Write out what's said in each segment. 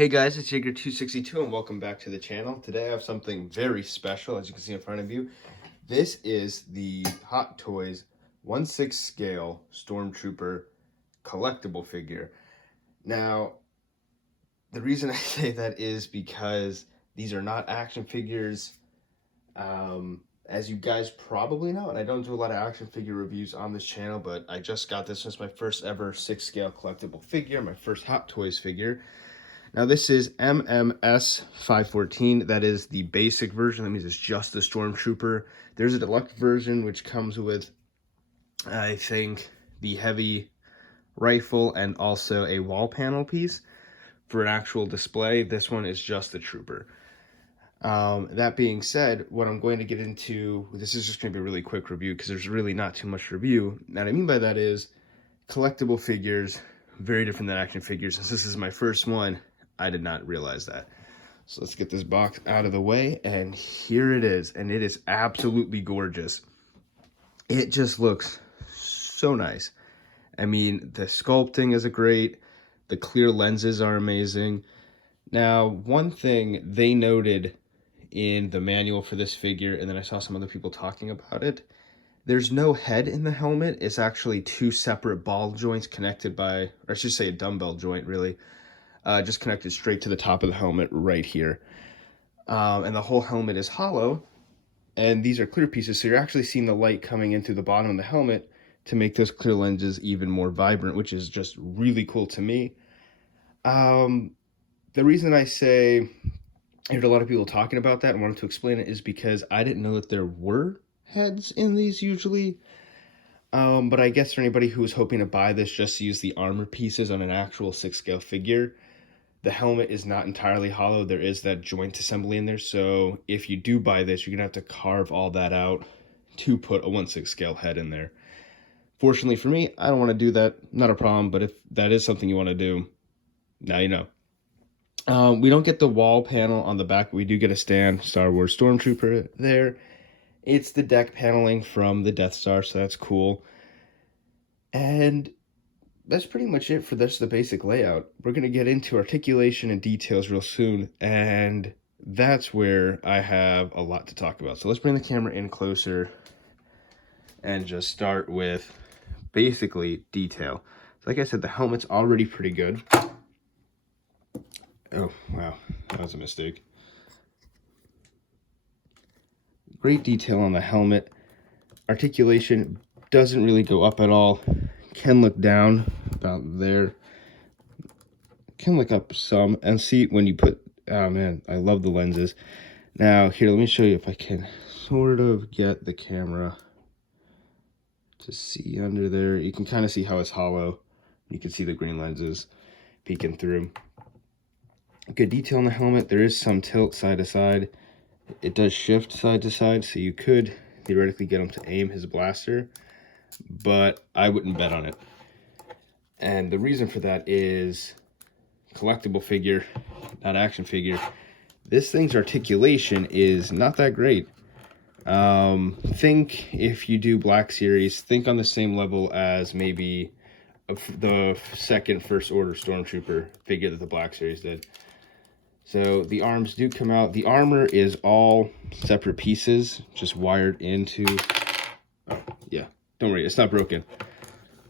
Hey guys, it's Jaeger262 and welcome back to the channel. Today I have something very special, as you can see in front of you. This is the Hot Toys 1/6 scale Stormtrooper collectible figure. Now, the reason I say that is because these are not action figures. As you guys probably know, and I don't do a lot of action figure reviews on this channel, but I just got this as my first ever 6 scale collectible figure, my first Hot Toys figure. Now this is MMS 514. That is the basic version. That means it's just the Stormtrooper. There's a deluxe version which comes with, I think, the heavy rifle and also a wall panel piece for an actual display. This one is just the Trooper. That being said, what I'm going to get into, this is just going to be a really quick review because there's really not too much review. And what I mean by that is collectible figures, very different than action figures. Since this is my first one, I did not realize that. So let's get this box out of the way, and here it is, and it is absolutely gorgeous. It just looks so nice. I mean, the sculpting is great. The clear lenses are amazing. Now, one thing they noted in the manual for this figure, and then I saw some other people talking about it, there's no head in the helmet. It's actually two separate ball joints connected by, or I should say a dumbbell joint, really. Just connected straight to the top of the helmet right here. And the whole helmet is hollow, and these are clear pieces, so you're actually seeing the light coming in through the bottom of the helmet to make those clear lenses even more vibrant, which is just really cool to me. The reason I say I heard a lot of people talking about that and wanted to explain it is because I didn't know that there were heads in these usually. But I guess for anybody who was hoping to buy this just to use the armor pieces on an actual 6 scale figure, the helmet is not entirely hollow. There is that joint assembly in there. So if you do buy this, you're going to have to carve all that out to put a 1/6 scale head in there. Fortunately for me, I don't want to do that. Not a problem. But if that is something you want to do, now you know. We don't get the wall panel on the back. But we do get a stand Star Wars Stormtrooper there. It's the deck paneling from the Death Star, so that's cool. And that's pretty much it for this, the basic layout. We're going to get into articulation and details real soon, and that's where I have a lot to talk about. So let's bring the camera in closer and just start with basically detail. So like I said, the helmet's already pretty good. Oh, wow, that was a mistake. Great detail on the helmet. Articulation doesn't really go up at all. Can look down about there. Can look up some and see when you put, oh man, I love the lenses. Now here, let me show you if I can sort of get the camera to see under there. You can kind of see how it's hollow. You can see the green lenses peeking through. Good detail on the helmet. There is some tilt side to side. It does shift side to side, so you could theoretically get him to aim his blaster, but I wouldn't bet on it. And the reason for that is collectible figure, not action figure. This thing's articulation is not that great. Think if you do Black Series, think on the same level as maybe the second First Order Stormtrooper figure that the Black Series did. So the arms do come out. The armor is all separate pieces, just wired into, oh yeah, don't worry, it's not broken.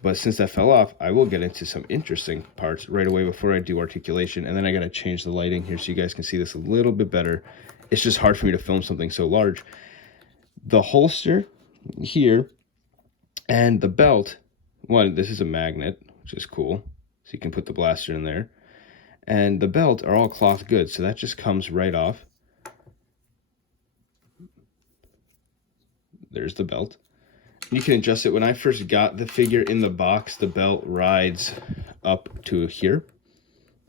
But since that fell off, I will get into some interesting parts right away before I do articulation. And then I gotta change the lighting here so you guys can see this a little bit better. It's just hard for me to film something so large. The holster here and the belt, one, this is a magnet, which is cool. So you can put the blaster in there. And the belt are all cloth goods, so that just comes right off. There's the belt. You can adjust it. When I first got the figure in the box, the belt rides up to here.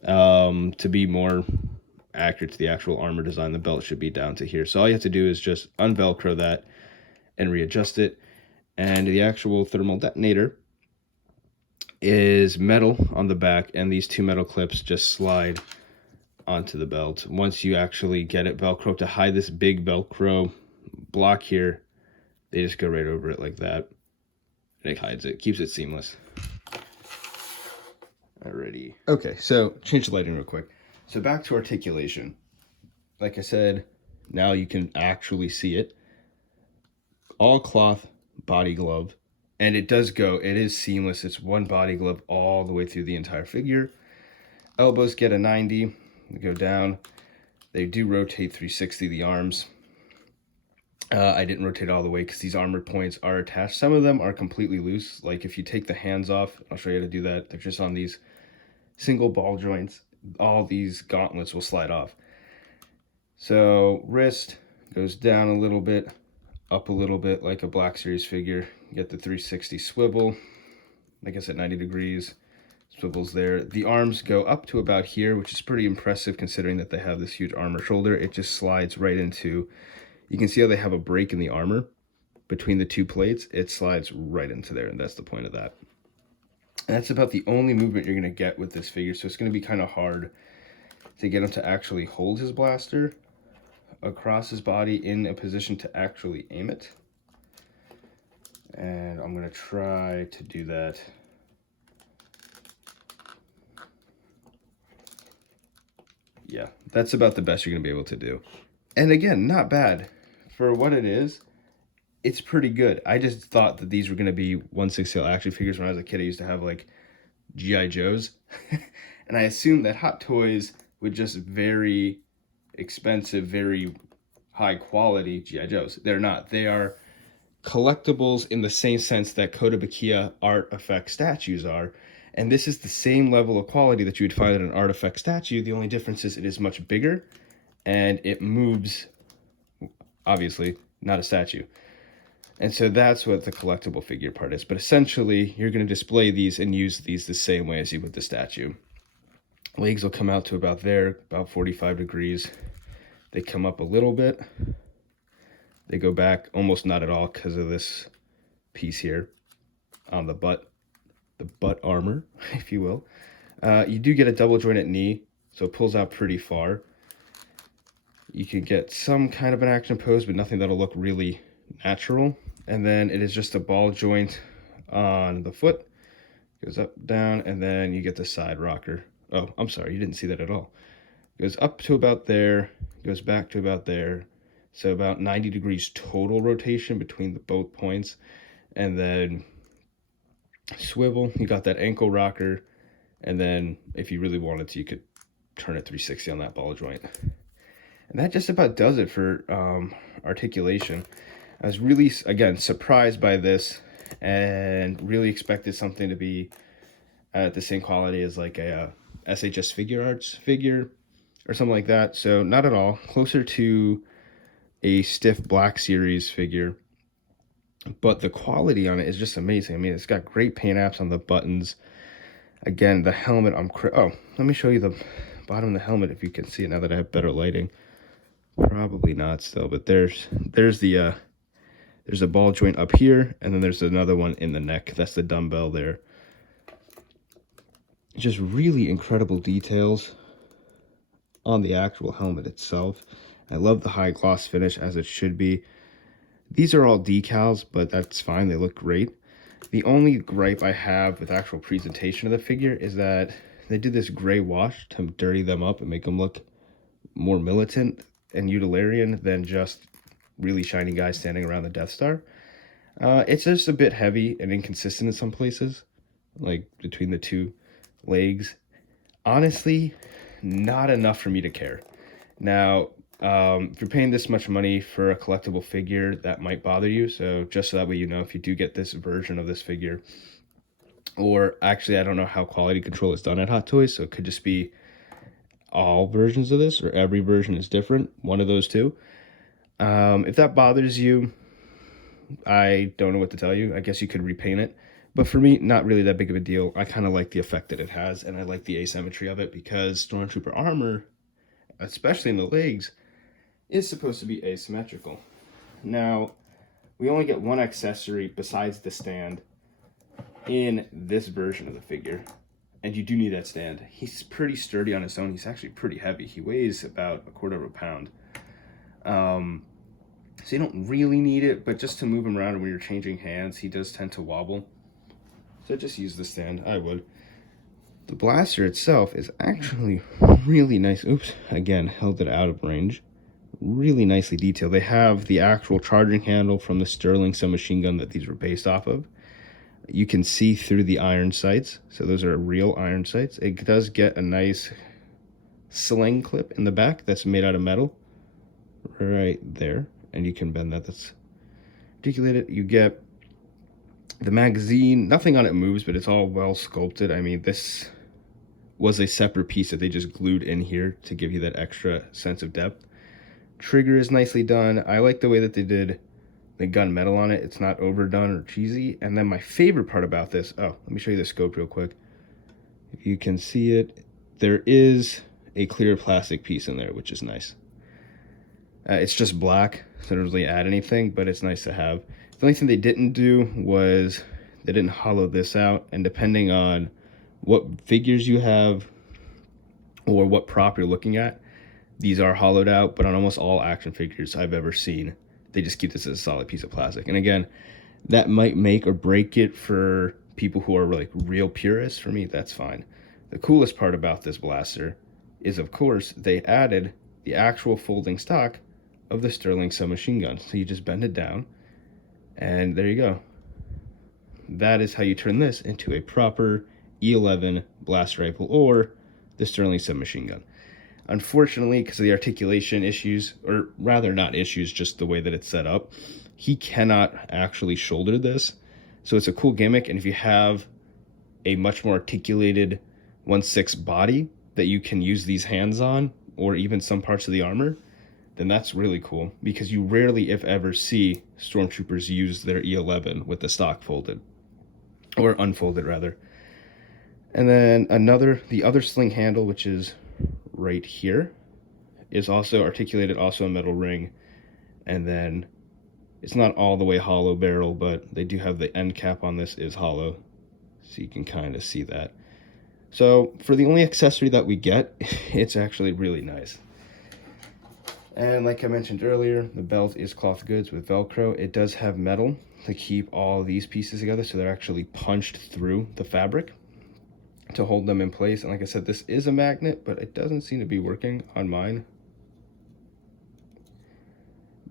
To be more accurate to the actual armor design, the belt should be down to here. So all you have to do is just unvelcro that and readjust it. And the actual thermal detonator is metal on the back, and these two metal clips just slide onto the belt. Once you actually get it velcro to hide this big velcro block here, they just go right over it like that, and it hides it, keeps it seamless. Alrighty. Okay, so change the lighting real quick. So back to articulation. Like I said, now you can actually see it. All cloth body glove. And it is seamless. It's one body glove all the way through the entire figure. Elbows get a 90, they go down. They do rotate 360 the arms. I didn't rotate all the way because these armor points are attached. Some of them are completely loose. Like if you take the hands off, I'll show you how to do that. They're just on these single ball joints. All these gauntlets will slide off. So wrist goes down a little bit, up a little bit like a Black Series figure. You get the 360 swivel. Like I said, 90 degrees. Swivels there. The arms go up to about here, which is pretty impressive considering that they have this huge armor shoulder. It just slides right into, you can see how they have a break in the armor between the two plates. It slides right into there, and that's the point of that. And that's about the only movement you're going to get with this figure, so it's going to be kind of hard to get him to actually hold his blaster across his body in a position to actually aim it. And I'm going to try to do that. Yeah, that's about the best you're going to be able to do. And again, not bad. For what it is, it's pretty good. I just thought that these were going to be 1/6 scale action figures. When I was a kid, I used to have like G.I. Joes. And I assumed that Hot Toys would just very expensive, very high quality G.I. Joes. They're not. They are collectibles in the same sense that Kotobukiya art effect statues are. And this is the same level of quality that you would find in an artifact statue. The only difference is it is much bigger and it moves, obviously, not a statue. And so that's what the collectible figure part is. But essentially, you're going to display these and use these the same way as you would the statue. Legs will come out to about there, about 45 degrees. They come up a little bit. They go back almost not at all because of this piece here on the butt armor, if you will. You do get a double jointed knee, so it pulls out pretty far. You can get some kind of an action pose, but nothing that'll look really natural. And then it is just a ball joint on the foot. Goes up, down, and then you get the side rocker. Oh, I'm sorry, you didn't see that at all. Goes up to about there, goes back to about there. So about 90 degrees total rotation between both points. And then swivel, you got that ankle rocker. And then if you really wanted to, you could turn it 360 on that ball joint. And that just about does it for articulation. I was really, again, surprised by this and really expected something to be at the same quality as like a SHS Figure Arts figure or something like that. So not at all. Closer to a stiff Black Series figure. But the quality on it is just amazing. I mean, it's got great paint apps on the buttons. Again, the helmet, oh, let me show you the bottom of the helmet if you can see it now that I have better lighting. Probably not still, but there's a ball joint up here, and then there's another one in the neck. That's the dumbbell there. Just really incredible details on the actual helmet itself. I love the high gloss finish, as it should be. These are all decals, but that's fine. They look great. The only gripe I have with actual presentation of the figure is that they did this gray wash to dirty them up and make them look more militant and utilitarian than just really shiny guys standing around the Death Star. It's just a bit heavy and inconsistent in some places, like between the two legs. Honestly, not enough for me to care. Now, if you're paying this much money for a collectible figure, that might bother you. So just so that way you know, if you do get this version of this figure, or actually, I don't know how quality control is done at Hot Toys, so it could just be all versions of this, or every version is different, one of those two. If that bothers you, I don't know what to tell you. I guess you could repaint it. But for me, not really that big of a deal. I kind of like the effect that it has, and I like the asymmetry of it, because Stormtrooper armor, especially in the legs, is supposed to be asymmetrical. Now, we only get one accessory besides the stand in this version of the figure, and you do need that stand. He's pretty sturdy on his own. He's actually pretty heavy. He weighs about 1/4 pound. So you don't really need it, but just to move him around when you're changing hands, he does tend to wobble. So just use the stand. I would. The blaster itself is actually really nice. Oops, again, held it out of range. Really nicely detailed. They have the actual charging handle from the Sterling submachine gun that these were based off of. You can see through the iron sights, so those are real iron sights. It does get a nice sling clip in the back that's made out of metal right there, and you can bend that. That's articulated. You get the magazine. Nothing on it moves, but it's all well sculpted. I mean, this was a separate piece that they just glued in here to give you that extra sense of depth. Trigger is nicely done. I like the way that they did the gunmetal on it. It's not overdone or cheesy. And then my favorite part about this, oh, let me show you the scope real quick. If you can see it, there is a clear plastic piece in there, which is nice. It's just black, so it doesn't really add anything, but it's nice to have. The only thing they didn't do was they didn't hollow this out, and depending on what figures you have or what prop you're looking at, these are hollowed out, but on almost all action figures I've ever seen, they just keep this as a solid piece of plastic. And again, that might make or break it for people who are like real purists. For me, that's fine. The coolest part about this blaster is, of course, they added the actual folding stock of the Sterling submachine gun. So you just bend it down, and there you go. That is how you turn this into a proper E11 blast rifle or the Sterling submachine gun. Unfortunately, because of the articulation issues, or rather not issues, just the way that it's set up, he cannot actually shoulder this. So it's a cool gimmick, and if you have a much more articulated 1/6 body that you can use these hands on, or even some parts of the armor, then that's really cool, because you rarely, if ever, see Stormtroopers use their E11 with the stock folded, or unfolded rather. And then the other sling handle, which is right here, is also articulated, also a metal ring. And then it's not all the way hollow barrel, but they do have the end cap on this is hollow, so you can kind of see that. So for the only accessory that we get, it's actually really nice. And like I mentioned earlier, the belt is cloth goods with Velcro. It does have metal to keep all these pieces together, so they're actually punched through the fabric to hold them in place. And like I said, this is a magnet, but it doesn't seem to be working on mine.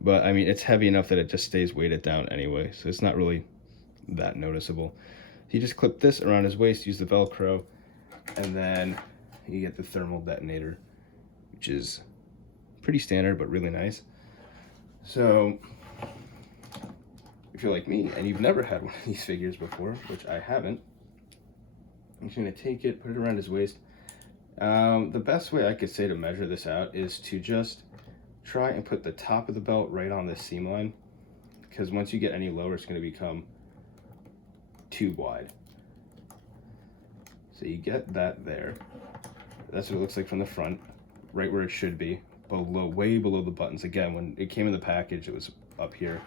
But I mean, it's heavy enough that it just stays weighted down anyway, so it's not really that noticeable. You just clip this around his waist, use the Velcro, and then you get the thermal detonator, which is pretty standard but really nice. So if you're like me and you've never had one of these figures before, which I haven't, I'm just going to take it, put it around his waist. The best way I could say to measure this out is to just try and put the top of the belt right on this seam line, because once you get any lower, it's going to become too wide. So you get that there. That's what it looks like from the front, right where it should be, below, way below the buttons. Again, when it came in the package, it was up here.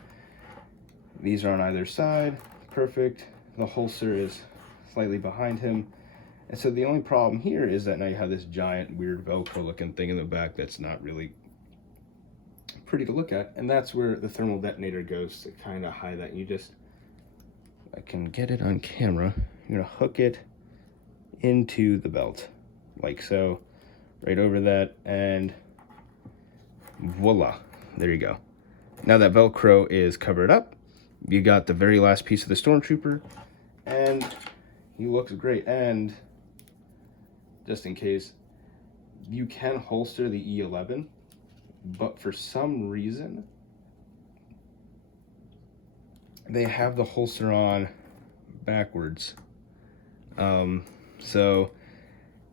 These are on either side, perfect. The holster is slightly behind him. And so the only problem here is that now you have this giant weird Velcro looking thing in the back that's not really pretty to look at. And that's where the thermal detonator goes to kind of hide that. And you just, I can get it on camera. You're gonna hook it into the belt like so, right over that, and voila, there you go. Now that Velcro is covered up, you got the very last piece of the Stormtrooper, and he looks great. And just in case, you can holster the E11, but for some reason they have the holster on backwards. So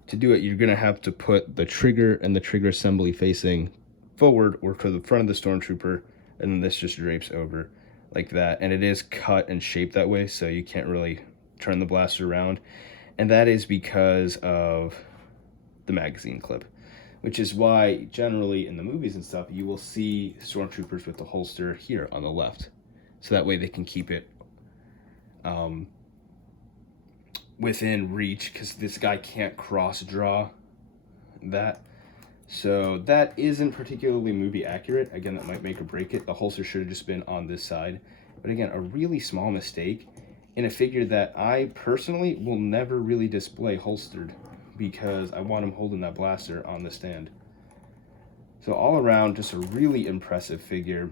to do it, you're gonna have to put the trigger and the trigger assembly facing forward or to the front of the Stormtrooper, and then this just drapes over like that. And it is cut and shaped that way, so you can't really turn the blaster around. And that is because of the magazine clip, which is why generally in the movies and stuff, you will see Stormtroopers with the holster here on the left. So that way they can keep it within reach, because this guy can't cross draw that. So that isn't particularly movie accurate. Again, that might make or break it. The holster should have just been on this side. But again, a really small mistake in a figure that I personally will never really display holstered. because I want him holding that blaster on the stand. So all around, just a really impressive figure.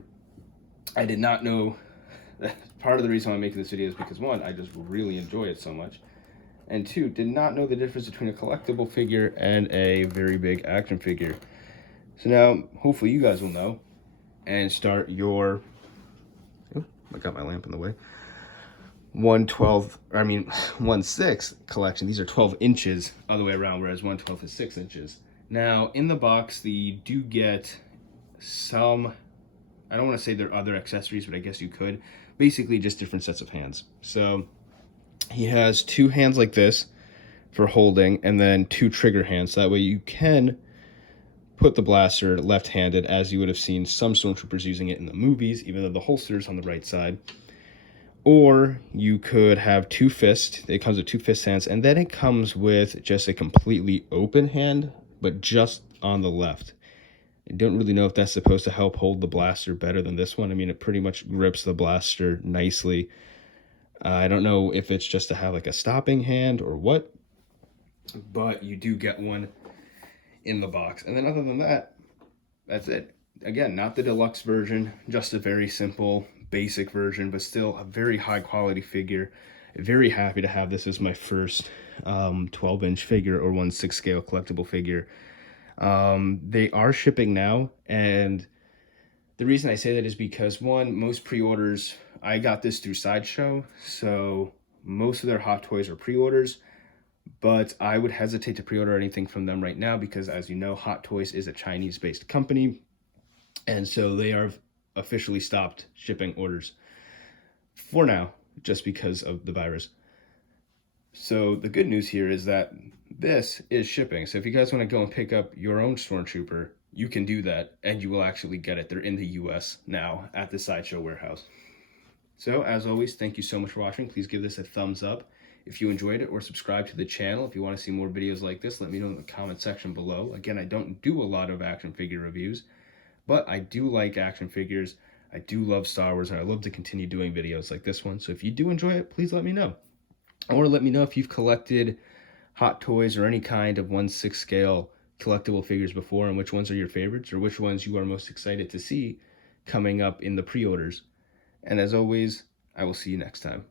I did not know, part of the reason why I'm making this video is because one, I just really enjoy it so much. And two, did not know the difference between a collectible figure and a very big action figure. So now, hopefully you guys will know and start your, oh, I got my lamp in the way, 1/6 collection. These are 12 inches other way around, whereas 1/12 is 6 inches. Now, in the box, you do get some, I don't want to say they're other accessories, but I guess you could. Basically, just different sets of hands. So, he has 2 hands like this for holding, and then 2 trigger hands. So that way you can put the blaster left-handed, as you would have seen some Stormtroopers using it in the movies, even though the holster is on the right side. Or you could have 2 fists. It comes with 2 fist hands, and then it comes with just a completely open hand, but just on the left. I don't really know if that's supposed to help hold the blaster better than this one. I mean, it pretty much grips the blaster nicely. I don't know if it's just to have like a stopping hand or what, but you do get one in the box. And then other than that, that's it. Again, not the deluxe version, just a very simple, basic version, but still a very high quality figure. Very happy to have this as my first 12-inch figure or 1/6 scale collectible figure. They are shipping now, and the reason I say that is because, one, most pre-orders, I got this through Sideshow, so most of their Hot Toys are pre-orders, but I would hesitate to pre-order anything from them right now because, as you know, Hot Toys is a Chinese-based company, and so they are officially stopped shipping orders for now, just because of the virus. So the good news here is that this is shipping. So if you guys want to go and pick up your own Stormtrooper, you can do that, and you will actually get it. They're in the US now at the Sideshow warehouse. So as always, thank you so much for watching. Please give this a thumbs up if you enjoyed it, or subscribe to the channel. If you want to see more videos like this, let me know in the comment section below. Again, I don't do a lot of action figure reviews, but I do like action figures. I do love Star Wars, and I love to continue doing videos like this one. So if you do enjoy it, please let me know. Or let me know if you've collected Hot Toys or any kind of 1/6 scale collectible figures before, and which ones are your favorites, or which ones you are most excited to see coming up in the pre-orders. And as always, I will see you next time.